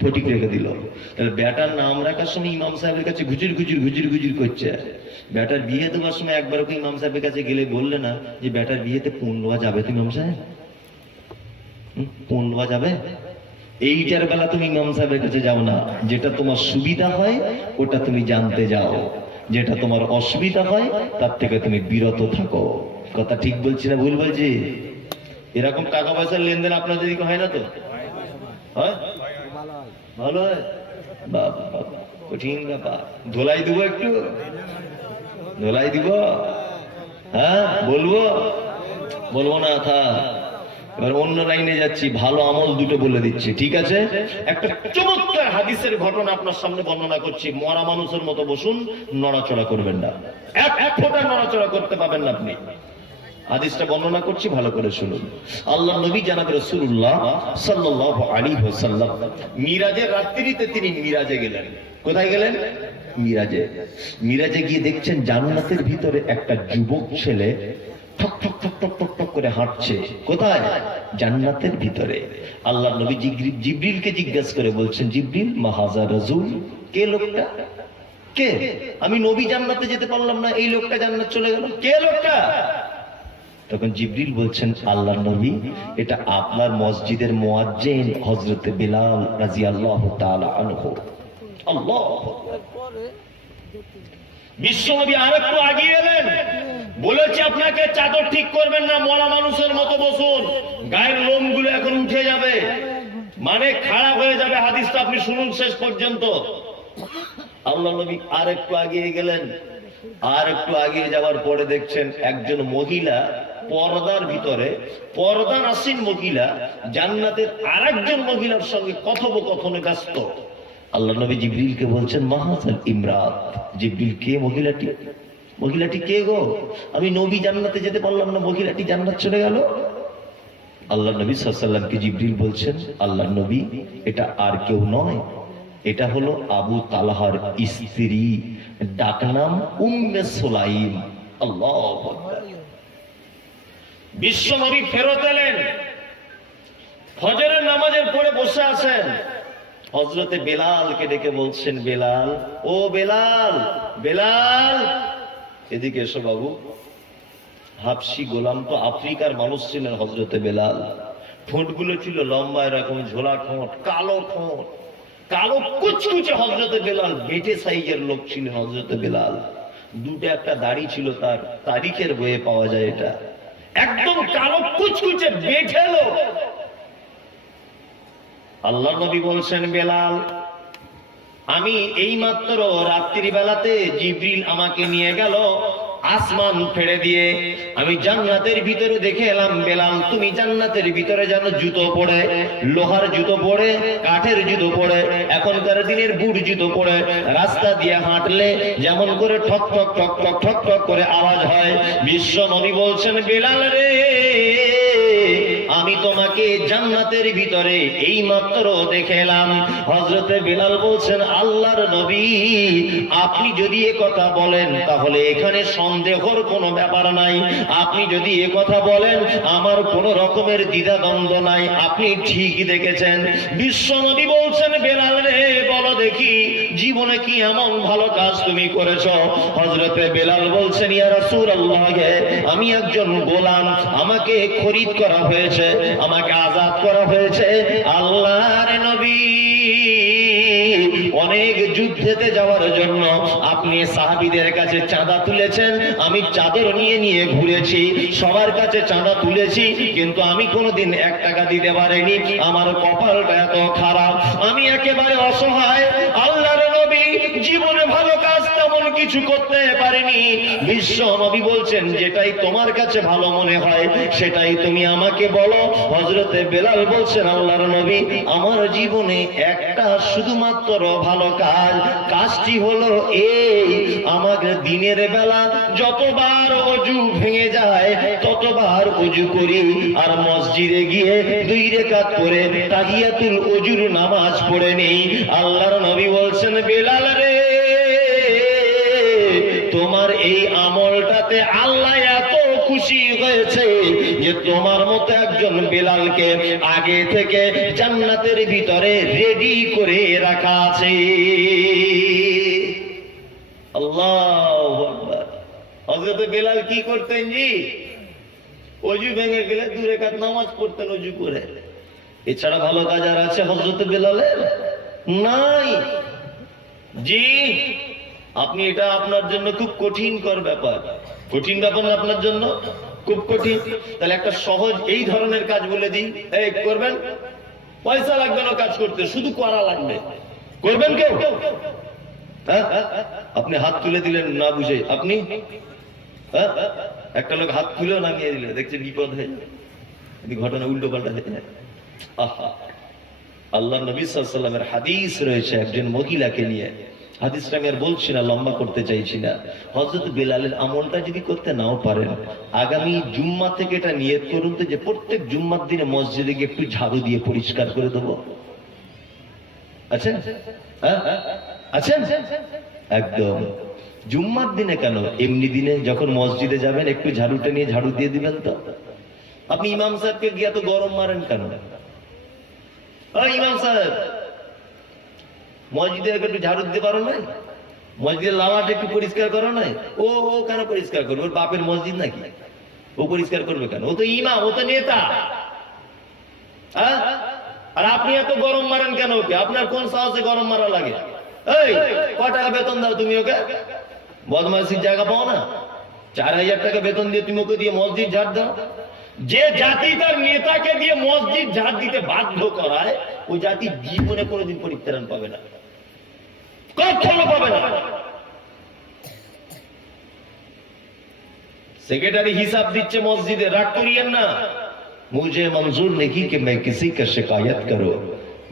ফটিক রেখে দিল। তাহলে বেটার নাম রাখার সময় ইমাম সাহেবের কাছে ঘুজুর ঘুজুর ঘুজুর ঘুজুর করছে। বেটার বিয়ে দেওয়ার সময় একবার ওকে ইমাম সাহেবের কাছে গেলে বললে না যে বেটার বিয়েতে পণ লওয়া যাবে তো ইমাম সাহেব? পণ লওয়া যাবে? এইটার বেলা তুমি ইমাম সাহেবের কাছে যাও না। যেটা তোমার সুবিধা হয় ওটা তুমি জানতে যাও, যেটা তোমার অসুবিধা হয় তার থেকে তুমি বিরত থাকো। কথা ঠিক বলছি না ভুল বলছি? এরকম টাকা পয়সার লেনদেন আপনাদের দিকে হয় না তো? হয়? ভালো হয়? বাবা বাবা, কঠিন ব্যাপার। ধোলাই দিব, একটু ধোলাই দিব? হ্যাঁ বলবো? বলবো না থা। এবার অন্য লাইনে যাচ্ছি, ভালো আমল দুটো বলে দিচ্ছি, ঠিক আছে? একটা চমৎকার হাদিসের ঘটনা আপনার সামনে বর্ণনা করছি। মরা মানুষের মতো বসুন, নড়াচড়া করবেন না, এক ফোঁটা নড়াচড়া করতে পাবেন না আপনি। হাদিসটা বর্ণনা করছি, ভালো করে শুনুন। আল্লাহ নবী জনাব রাসূলুল্লাহ সাল্লাল্লাহু আলাইহি ওয়াসাল্লাম মিরাজের রাত্রিতে তিনি মিরাজে গেলেন। কোথায় গেলেন? মিরাজে। মিরাজে গিয়ে দেখছেন জান্নাতের ভিতরে একটা যুবক ছেলে ঠক ঠক ঠক ঠক ঠক ঠক করে হাঁটছে। কোথায়? জান্নাতের ভিতরে। আল্লাহ নবী জিবরিলকে জিজ্ঞাসা করে বলছেন, জিবরিল মা হাযা রাজুল, কে লোকটা? কে? আমি নবী জান্নাতে যেতে পারলাম না, এই লোকটা জান্নাত চলে গেল, কে লোকটা? তখন জিবরিল বলছেন, আল্লাহর নবী, এটা আপনার মসজিদের মুয়াজ্জিন হযরত বিলাল রাদিয়াল্লাহু তাআলা আনহু। আল্লাহু আকবার। বিশ্বনবী আরেকটু আগিয়ে এলেন, বলেছে আপনাকে চাদর ঠিক করবেন না, মরা মানুষের মতো বসুন, গায়ের লোমগুলো এখন উঠে যাবে, মানে খারাপ হয়ে যাবে। হাদিসটা আপনি শুনুন শেষ পর্যন্ত। আল্লাহ নবী আরেকটু আগিয়ে গেলেন। আর একটু আগিয়ে যাওয়ার পরে দেখছেন একজন মহিলা পর্দার ভিতরে, পর্দা নাসিন মহিলা জান্নাতের আরেকজন মহিলার সঙ্গে কথোপকথনে ব্যস্ত। আল্লাহ নবী জিবরিলকে বলছেন, মাহাজাল ইমরাত। জিবরিল, কে মহিলাটি? মহিলাটি কে গো? আমি নবী জান্নাতে যেতে পারলাম না, মহিলাটি জান্নাত চলে গেল। আল্লাহ নবী সাল্লাল্লাহু আলাইহি ওয়াসাল্লামকে জিবরিল বলছেন, আল্লাহ নবী, এটা আর কেউ নয়, এটা হলো আবু তালহার স্ত্রী, ডাকনাম উম্মে সুলাইম। আল্লাহু আকবার। বিশ্ব নবী ফেরত এলেন, ফজরের নামাজের পরে বসে আছেন। হযরতে বেলালকে ডেকে বলছেন, বেলাল, ও বেলাল, বেলাল এদিকে এসো বাবু। হাবশি গোলাম তো আফ্রিকার মানুষ ছিলেন হযরতে বেলাল। ঠোঁটগুলো ছিল লম্বা এরকম ঝোলা ঠোঁট, কালো ঠোঁট, কালো কুচকুচে হযরতে বেলাল, বেটে সাইজের লোক ছিলেন হযরতে বেলাল। দুটো একটা দাড়ি ছিল তার, তারিখের বইয়ে পাওয়া যায় এটা। একদম কালো কুচকুচে বেটে লোক। আল্লাহ নবী বলছেন, বেলাল, আমি এইমাত্র রাত্রি বেলাতে জিবরিল আমাকে নিয়ে গেল আসমান ফেড়ে দিয়ে, আমি জান্নাতের ভিতরে দেখে এলাম, বেলাল তুমি জান্নাতের ভিতরে যেন জুতো পরে, লোহার জুতো পরে, কাঠের জুতো পরে, এখনকার দিনের বুট জুতো পরে রাস্তা দিয়ে হাঁটলে যেমন করে ঠক ঠক ঠক ঠক ঠক ঠক করে আওয়াজ হয়। বিশ্ব নবী বলছেন, বেলাল রে, আমি তোমাকে জান্নাতের ভিতরে এই মাত্র দেখে এলাম। হযরতে বেলাল বলছেন, আল্লাহর নবী, আপনি যদি এ কথা বলেন তাহলে এখানে সন্দেহর কোনো ব্যাপার নাই, আপনি যদি এ কথা বলেন আমার কোনো রকমের দ্বিধাদ্বন্দ্ব নাই, আপনি ঠিকই দেখেছেন। বিশ্ব নবী বলছেন, বেলাল রে, বলো দেখি জীবনে কি এমন ভালো কাজ তুমি করেছো? হযরতে বেলাল বলছেন, ইয়া রাসূলুল্লাহ, আমি একজন গোলাম, আমাকে খরিদ করা হয়েছে, আমাকে আজাদ করা হয়েছে। আল্লাহর নবী, অনেক যুদ্ধেতে যাওয়ার জন্য আপনি সাহাবীদের কাছে চাঁদা তুলেছেন, আমি চাদর নিয়ে নিয়ে ঘুরেছি, সবার কাছে চাঁদা তুলেছি, কিন্তু আমি কোনোদিন 1 টাকা দিতে পারিনি। আমার কপালটা এত খারাপ, আমি একেবারে অসহায়। আল্লাহর নবী, জীবনে ভালো কাজ তেমন কিছু করতে পারিনি। বিশ্ব নবী বলছেন, যেটাই তোমার কাছে ভালো মনে হয় সেটাই তুমি আমাকে বলো। হযরতে বেলাল বলছেন, আল্লাহর নবী, আমার জীবনে একটা শুধুমাত্র ভালো কাজ, কাজটি হলো এই, আমার দিনের বেলা যতবার ওযু ভেঙে যায় ততবার ওযু করি, আর মসজিদে গিয়ে 2 রাকাত করে তাহিয়াতুল ওযুর নামাজ পড়ে নেই। আল্লাহর নবী বলছেন, বেলাল রে, তোমার এই আমলটাতে আল্লাহ এত খুশি হয়েছে যে তোমার মতো একজন বেলালকে আগে থেকে জান্নাতের ভিতরে রেডি করে রাখা আছে। আল্লাহু আকবার। হযরত বেলাল কি করতেন জি? ওযু ভেঙে গেলে 2 রাকাত নামাজ পড়তেন ওযু করে। এছাড়া ভালো কাজ আর আছে হযরত বেলালের? নাই জি। আপনি এটা আপনার জন্য খুব কঠিনকর ব্যাপার। কঠিন ব্যাপার না আপনার জন্য? খুব কঠিন। তাহলে একটা সহজ এই ধরনের কাজ বলে দিই, এই করবেন, পয়সা লাগবে না কাজ করতে, শুধু করা লাগবে। করবেন কেউ? আপনি হাত তুলে দিলেন না বুঝে, আপনি একটা লোক হাত তুলেও নামিয়ে দিলেন, দেখছেন বিপদ হয়ে যায়, ঘটনা উল্টো পাল্টা হয়ে যায়। আহা, আল্লাহ নবী সাল্লাল্লাহু আলাইহি ওয়াসাল্লামের হাদিস রয়েছে একজন মহিলাকে নিয়ে। হাদিসটা আমি আর বলছি না, লম্বা করতে চাইছি না। হযরত বেলালের আমলটা যদি করতে নাও পারেন, আগামী জুম্মা থেকে এটা নিয়ত করুন তো, যে প্রত্যেক জুম্মার দিনে মসজিদে গিয়ে একটু ঝাড়ু দিয়ে পরিষ্কার করে দেবো। আচ্ছা আচ্ছা, একদম জুম্মার দিনে কেন, এমনি দিনে যখন মসজিদে যাবেন একটু ঝাড়ুটা নিয়ে ঝাড়ু দিয়ে দিবেন তো। আপনি ইমাম সাহেবকে গিয়ে তো গরম মারেন কেন? ইমাম সাহেব, মসজিদে একটু ঝাড়ু দিতে পারো না? মসজিদের লামাটা একটু পরিষ্কার করো না? ও কেন পরিষ্কার করবে? ওর বাপের মসজিদ নাকি? ও পরিষ্কার করবে কেন? ও তো ইমাম, ও তো নেতা। আর আপনি এত গরম মারেন কেন ওকে? আপনার কোন সাহসে গরম মারা লাগে? এই, কয় টাকা বেতন দাও তুমি ওকে? বদমাইশির জায়গা পাও না? 4000 টাকা বেতন দিয়ে তুমি ওকে দিয়ে মসজিদ ঝাড় দাও। যে জাতি তার নেতাকে দিয়ে মসজিদ ঝাড় দিতে বাধ্য করায়, ওই জাতি জীবনে কোনোদিন পরিত্রাণ পাবে না, কখনো পাবে না। সেক্রেটারি হিসাব দিচ্ছে মসজিদে, রাগ করিয়েন না। मुझे मंजूर नहीं कि मैं किसी का शिकायत करूं,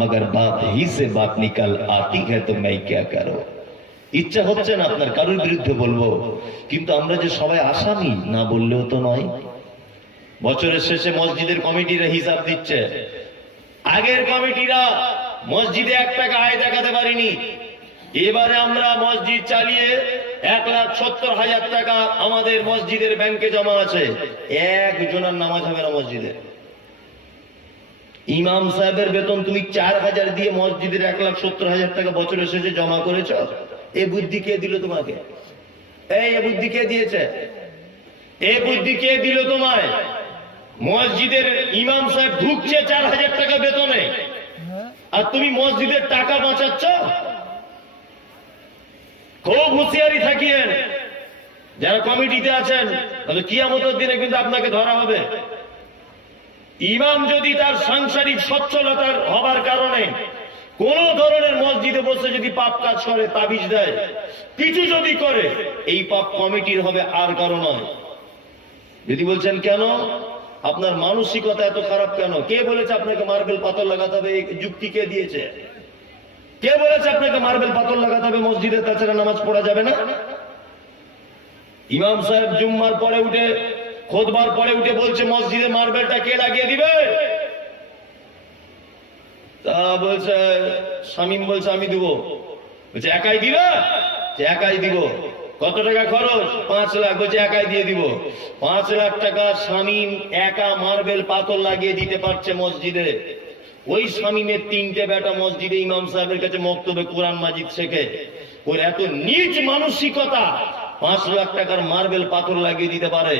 मगर बात ही से बात निकल आती है तो मैं क्या करूं। ইচ্ছা হচ্ছে না আপনার কারোর বিরুদ্ধে বলবো, কিন্তু আমরা যে সবাই আসামি না বললেও তো নয়। বছরের শেষে মসজিদের কমিটিরা হিসাব দিচ্ছে, আগের কমিটিরা মসজিদে 1 টাকা আয় দেখাতে পারিনি, এবারে আমরা মসজিদ চালিয়ে 1,70,000 টাকা আমাদের মসজিদের ব্যাংকে জমা আছে। একজনের নামাজ হবে না মসজিদে। ইমাম সাহেবের বেতন তুমি 4,000 দিয়ে মসজিদের 1,70,000 টাকা বছরের শেষে জমা করেছ। এই বুদ্ধি কে দিল তোমাকে? এই বুদ্ধি কে দিয়েছে? এই বুদ্ধি কে দিল তোমায়? মসজিদের ইমাম সাহেব ঢুকছে 4,000 টাকা বেতনে, আর তুমি মসজিদের টাকা বাঁচাচ্ছ। খুব হুঁশিয়ারি থাকিয়েন যারা কমিটিতে আছেন, তাহলে কিয়ামতের দিনে কিন্তু আপনাকে ধরা হবে। ইমাম যদি তার সাংসারিক সচ্ছলতার হবার কারণে কোন ধরনের মসজিদে বসে যদি পাপ কাজ করে, তাবিজ দেয়, কিছু যদি করে, এই পাপ কমিটির হবে, আর কারো নয়। যদি বলছেন কেন আপনার মানসিকতা এত খারাপ কেন, কে বলেছে আপনাকে মার্বেল পাথর লাগাতে হবে? এই যুক্তি কে দিয়েছে? কে বলেছে আপনাকে মার্বেল পাথর লাগাতে হবে মসজিদে, তাছাড়া নামাজ পড়া যাবে না? ইমাম সাহেব জুম্মার পরে উঠে, খুতবার পরে উঠে বলছে মসজিদে মার্বেলটা কে লাগিয়ে দিবে? তা বলছে, শামীম বলছে আমি দিব। বলছে একাই দিবে? একাই দিব। কত টাকা খরচ? 5 লাখ। বলছে একাই দিয়ে দিব। 5 লাখ টাকা শামীম একা মার্বেল পাথর লাগিয়ে দিতে পারছে মসজিদে। ওই শামীমের 3টে বেটা মসজিদে ইমাম সাহেবের কাছে মক্তবে কোরআন মাজিদ শেখে। ওর এত নিজ মানসিকতা, 5 লাখ টাকার মার্বেল পাথর লাগিয়ে দিতে পারে।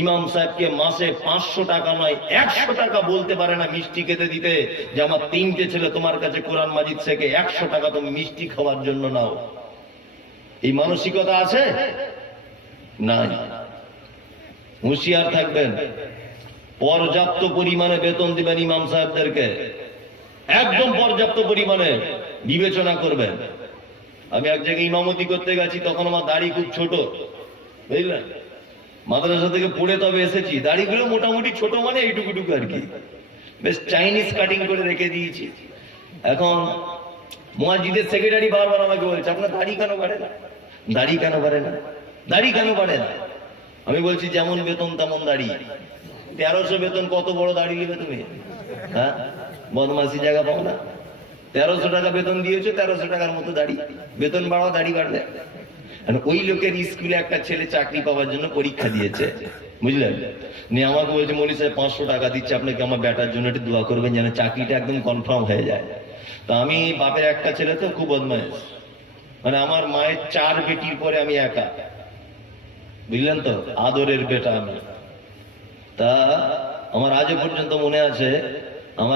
ইমাম সাহেবকে মাসে 500 টাকা নয় 100 টাকা বলতে পারে না মিষ্টি খেতে দিতে, যে আমার 3টে ছেলে তোমার কাছে কোরআন মাজিদ শেখে, 100 টাকা তুমি মিষ্টি খাওয়ার জন্য নাও। এই মানসিকতা আছে? নাই। হুঁশিয়ার থাকবেন, পর্যাপ্ত পরিমাণে বেতন দিবেন ইমাম সাহেবদেরকে, একদম পর্যাপ্ত পরিমাণে বিবেচনা করবেন। আমি এক জায়গায় ইমামতি করতে গেছি, তখন আমার দাড়ি খুব ছোট, বুঝলেন? মাদ্রাসা থেকে পড়ে তবে এসেছি, দাড়িগুলো মোটামুটি ছোট, মানে এইটুকুটুকু আর কি, বেশ চাইনিজ কাটিং করে রেখে দিয়েছি। এখন মসজিদের সেক্রেটারি বারবার আমাকে বলছে, আপনার দাড়ি কেন বাড়ে না? দাড়ি কেন বাড়ে না? দাড়ি কেন বাড়ে না? আমি বলছি যেমন বেতন তেমন দাড়ি। 1300 বেতন, কত বড় দাড়ি নেবে তুমি? হ্যাঁ, বদমাসি জায়গা পাও না? 1300 টাকা বেতন দিয়েছো, 1300 টাকার মতো দাড়ি। বেতন বাড়াও, দাড়ি বাড়বে। ওই লোকের স্কুলে একটা ছেলে চাকরি পাওয়ার জন্য পরীক্ষা দিয়েছে, বুঝলেন? নিয়ে আমাকে বলছে মনি সাহেব 500 টাকা দিচ্ছে আপনাকে আমার বেটার জন্য একটু দোয়া করবেন যেন চাকরিটা একদম কনফার্ম হয়ে যায়। তা আমি বাপের একটা ছেলে তো খুব বদমাইশ, মানে আমার মায়ের 4 বেটির পরে আমি একা, বুঝলেন তো, আদরের বেটা আমি। তা আমার আজও পর্যন্ত মনে আছে আমার